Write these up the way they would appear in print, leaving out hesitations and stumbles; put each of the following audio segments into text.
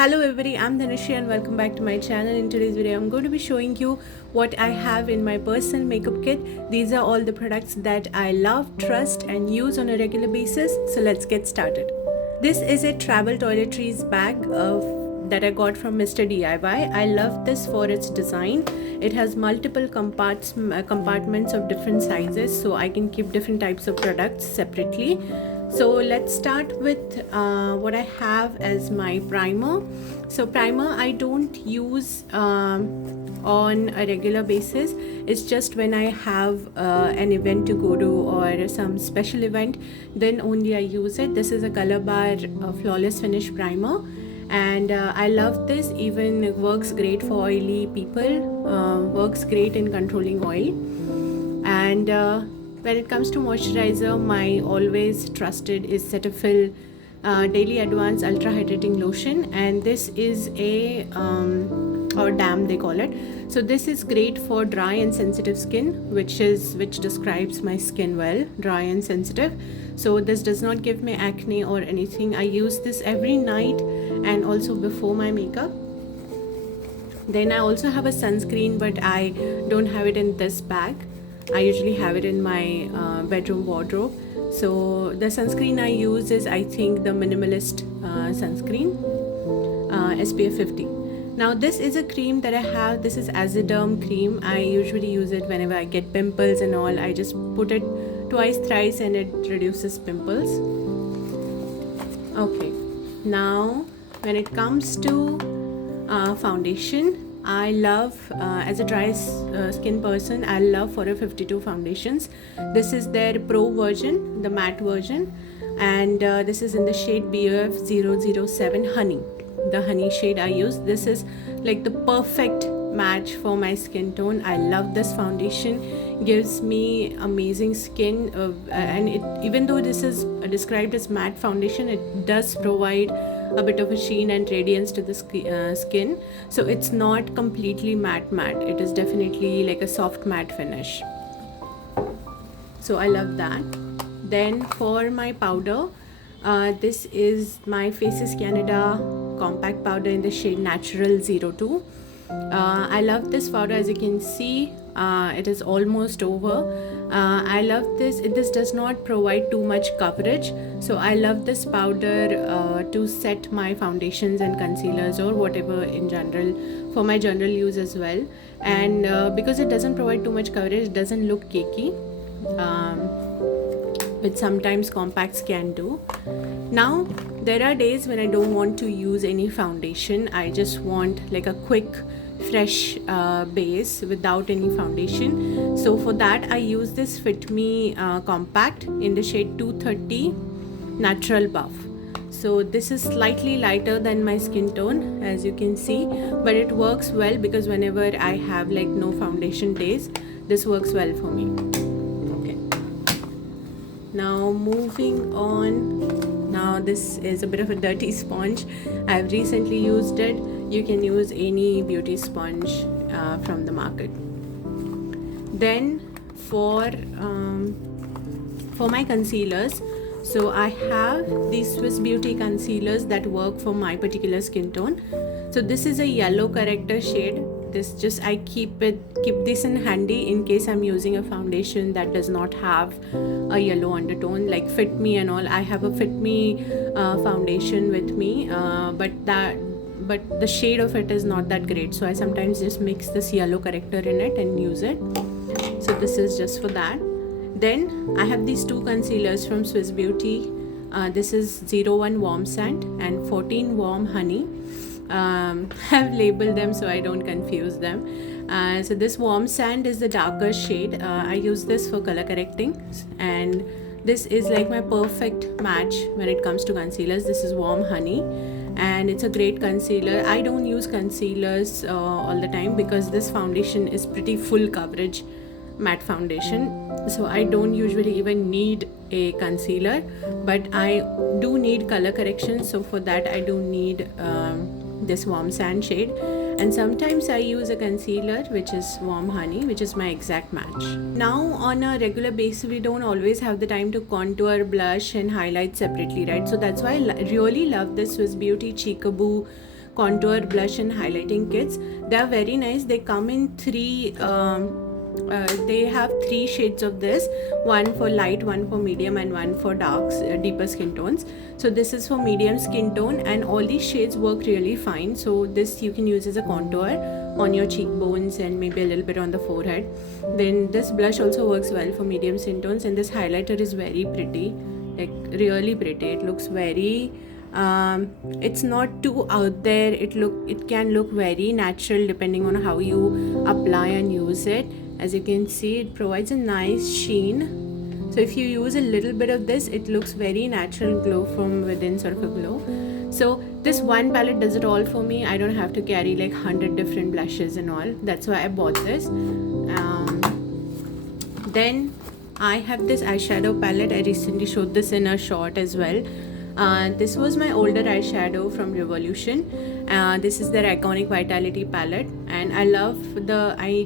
Hello everybody, I'm Dhanashri and welcome back to my channel. In today's video, I'm going to be showing you what I have in my personal makeup kit. These are all the products that I love, trust and use on a regular basis. So let's get started. This is a travel toiletries bag that I got from Mr. DIY. I love this for its design. It has multiple compartments of different sizes, so I can keep different types of products separately. So let's start with what I have as my primer. So primer I don't use on a regular basis. It's just when I have an event to go to or some special event, then only I use it. This is a Colorbar Flawless Finish Primer, and I love this. Even it works great for oily people, works great in controlling oil. And when it comes to moisturizer, my always trusted is Cetaphil Daily Advanced Ultra Hydrating Lotion, and this is a or DAM they call it. So this is great for dry and sensitive skin, which describes my skin well, dry and sensitive. So this does not give me acne or anything. I use this every night and also before my makeup. Then I also have a sunscreen, but I don't have it in this bag. I usually have it in my bedroom wardrobe. So the sunscreen I use is, I think, the Minimalist sunscreen, SPF 50. Now this is a cream that I have. This is Aziderm cream. I usually use it whenever I get pimples and all. I just put it twice, thrice, and it reduces pimples. Okay, now when it comes to foundation, I love, as a dry skin person, I love Forever52 foundations. This is their pro version, the matte version, and this is in the shade BF007 Honey. The honey shade I use. This is like the perfect match for my skin tone. I love this foundation. Gives me amazing skin, and even though this is described as matte foundation, it does provide a bit of a sheen and radiance to the skin. So it's not completely matte. It is definitely like a soft matte finish. So I love that. Then for my powder, this is my Faces Canada compact powder in the shade Natural 02. I love this powder. As you can see, it is almost over. I love this. This does not provide too much coverage, so I love this powder to set my foundations and concealers or whatever in general, for my general use as well. And because it doesn't provide too much coverage, it doesn't look cakey, which sometimes compacts can do. Now there are days when I don't want to use any foundation. I just want like a quick fresh base without any foundation. So for that I use this Fit Me compact in the shade 230 Natural Buff. So this is slightly lighter than my skin tone, as you can see, but it works well because whenever I have like no foundation days, this works well for me. Okay, now moving on. Now this is a bit of a dirty sponge. I've recently used it. You can use any beauty sponge from the market. Then for my concealers, so I have these Swiss Beauty concealers that work for my particular skin tone. So this is a yellow corrector shade. This just, I keep this in handy in case I'm using a foundation that does not have a yellow undertone, like Fit Me and all. I have a Fit Me foundation with me, but the shade of it is not that great, so I sometimes just mix this yellow corrector in it and use it. So this is just for that. Then I have these two concealers from Swiss Beauty. This is 01 Warm Sand and 14 Warm Honey. I've labeled them so I don't confuse them. So this Warm Sand is the darker shade. I use this for color correcting, and this is like my perfect match when it comes to concealers. This is Warm Honey, and it's a great concealer. I don't use concealers all the time because this foundation is pretty full coverage matte foundation, so I don't usually even need a concealer, but I do need color correction. So for that I do need this Warm Sand shade, and sometimes I use a concealer which is Warm Honey, which is my exact match. Now on a regular basis we don't always have the time to contour, blush and highlight separately, right? So that's why I really love this Swiss Beauty Cheekaboo contour, blush and highlighting kits. They are very nice. They come in three they have 3 shades of this, one for light, one for medium and one for dark, deeper skin tones. So this is for medium skin tone, and all these shades work really fine. So this you can use as a contour on your cheekbones and maybe a little bit on the forehead. Then this blush also works well for medium skin tones, and this highlighter is very pretty, like really pretty. It looks very it's not too out there. It can look very natural depending on how you apply and use it. As you can see, it provides a nice sheen. So if you use a little bit of this, it looks very natural, glow from within sort of a glow. So this one palette does it all for me. I don't have to carry like 100 different blushes and all. That's why I bought this. Then I have this eyeshadow palette. I recently showed this in a short as well. This was my older eyeshadow from Revolution. This is their iconic Vitality palette, and I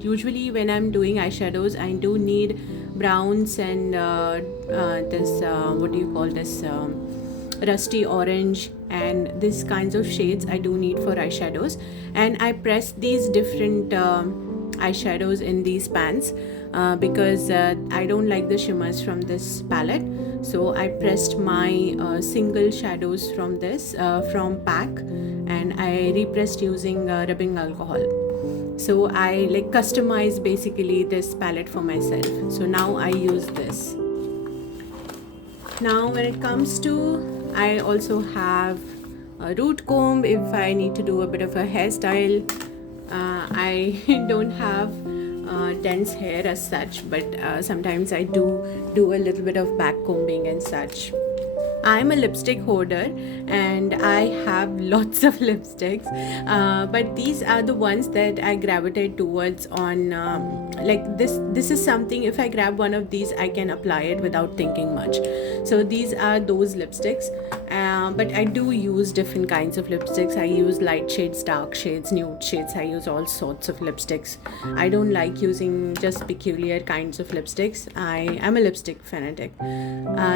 usually when I'm doing eyeshadows, I do need browns and this what do you call this, rusty orange and these kinds of shades I do need for eyeshadows. And I press these different eyeshadows in these pans because I don't like the shimmers from this palette. So I pressed my single shadows from this from pack, and I repressed using rubbing alcohol. So I like customize basically this palette for myself. So now I use this. Now when it comes to, I also have a root comb if I need to do a bit of a hairstyle. I don't have dense hair as such, but sometimes I do a little bit of back combing and such. I'm a lipstick hoarder and I have lots of lipsticks, but these are the ones that I gravitate towards on like this is something, if I grab one of these I can apply it without thinking much. So these are those lipsticks, but I do use different kinds of lipsticks. I use light shades, dark shades, nude shades. I use all sorts of lipsticks. I don't like using just peculiar kinds of lipsticks. I am a lipstick fanatic.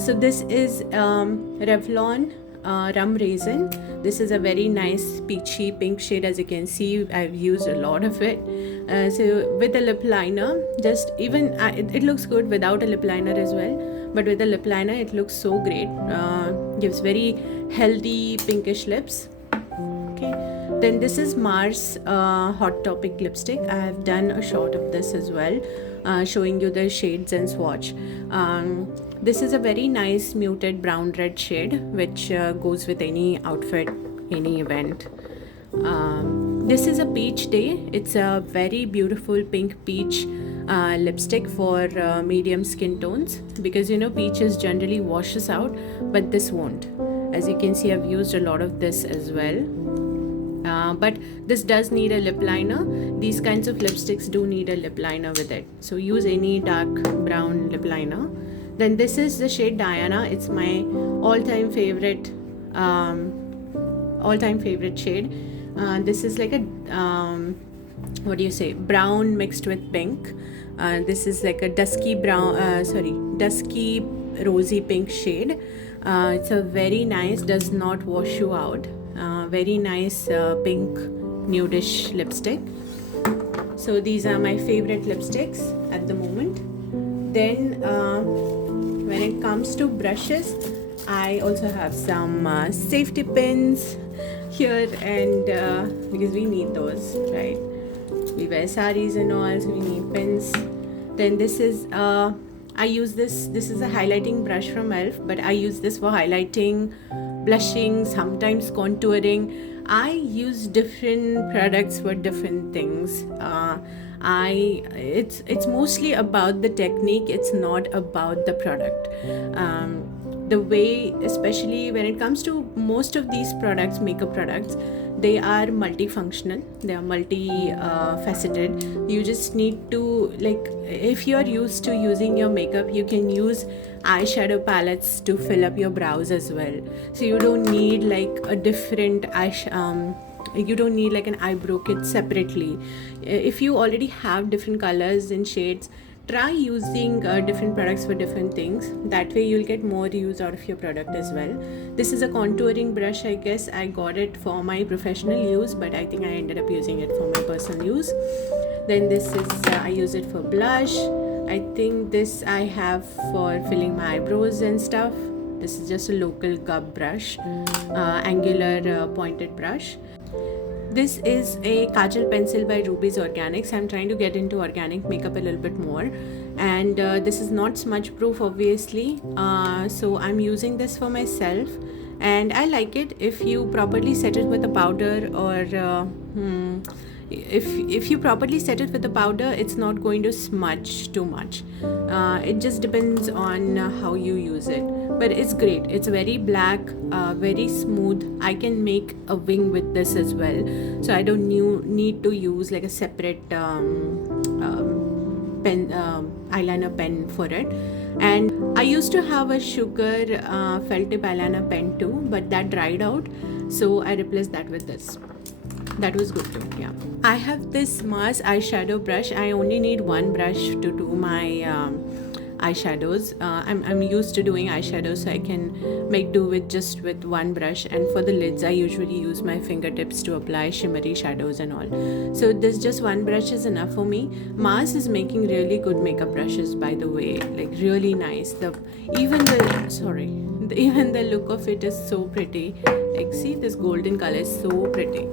So this is Revlon Rum Raisin. This is a very nice peachy pink shade. As you can see, I've used a lot of it. So with a lip liner, just even it looks good without a lip liner as well, but with a lip liner it looks so great. Gives very healthy pinkish lips. Okay, then this is Mars Hot Topic lipstick. I have done a shot of this as well, showing you the shades and swatch. This is a very nice muted brown red shade which goes with any outfit, any event. This is a peach day. It's a very beautiful pink peach lipstick for medium skin tones, because you know peaches generally washes out, but this won't. As you can see, I've used a lot of this as well. But this does need a lip liner. These kinds of lipsticks do need a lip liner with it, so use any dark brown lip liner. Then this is the shade Diana. It's my all-time favorite shade. This is like a what do you say, brown mixed with pink. This is like a dusky brown, dusky rosy pink shade. It's a very nice, does not wash you out, very nice pink nudish lipstick. So these are my favorite lipsticks at the moment. Then when it comes to brushes, I also have some safety pins here, and because we need those, right? We wear saris and all, so we need pins. Then this is I use this is a highlighting brush from ELF, but I use this for highlighting, blushing, sometimes contouring. I use different products for different things. It's mostly about the technique. It's not about the product. The way, especially when it comes to most of these products, makeup products, they are multifunctional, they are multi-faceted. You just need to, like, if you are used to using your makeup, you can use eyeshadow palettes to fill up your brows as well. So you don't need like a different you don't need like an eyebrow kit separately. If you already have different colors and shades, try using different products for different things. That way you'll get more use out of your product as well. This is a contouring brush. I guess I got it for my professional use, but I think I ended up using it for my personal use. Then this is I use it for blush. I think this I have for filling my eyebrows and stuff. This is just a local gub brush, angular pointed brush. This is a Kajal pencil by Ruby's Organics. I'm trying to get into organic makeup a little bit more, and this is not smudge proof obviously, so I'm using this for myself and I like it. If you properly set it with a powder, or if you properly set it with the powder, it's not going to smudge too much. It just depends on how you use it, but it's great. It's very black, very smooth. I can make a wing with this as well, so I don't need to use like a separate eyeliner pen for it. And I used to have a sugar felt tip eyeliner pen too, but that dried out, so I replaced that with this. That was good too. Yeah, I have this Mars eyeshadow brush. I only need one brush to do my eyeshadows. I'm used to doing eyeshadows, so I can make do with one brush. And for the lids, I usually use my fingertips to apply shimmery shadows and all. So this just one brush is enough for me. Mars is making really good makeup brushes, by the way, like really nice. Even the look of it is so pretty. Like, see, this golden color is so pretty.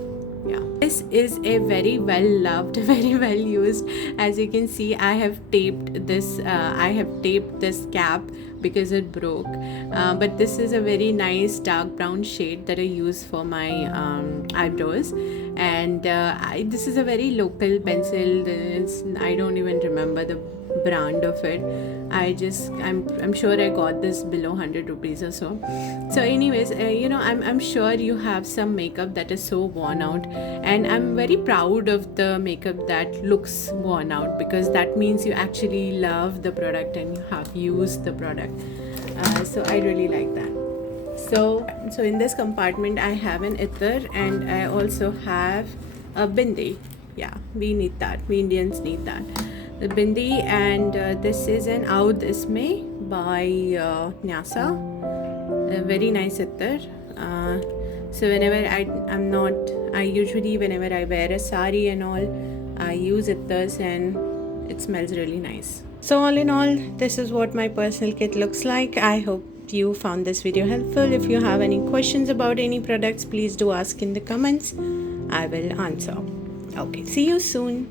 Yeah, this is a very well loved, very well used. As you can see, I have taped this cap because it broke, but this is a very nice dark brown shade that I use for my eyebrows. And this is a very local pencil. I don't even remember the brand of it. I'm sure I got this below 100 rupees or so. So anyways, I'm sure you have some makeup that is so worn out, and I'm very proud of the makeup that looks worn out, because that means you actually love the product and you have used the product. So I really like that. So in this compartment I have an ether, and I also have a bindi. Yeah, we need that. We Indians need that. The bindi, and this is an Aud Isme by Nykaa. A very nice ether. So whenever I usually whenever I wear a sari and all, I use ethers and it smells really nice. So all in all, this is what my personal kit looks like. I hope you found this video helpful. If you have any questions about any products, please do ask in the comments. I will answer. Okay, see you soon.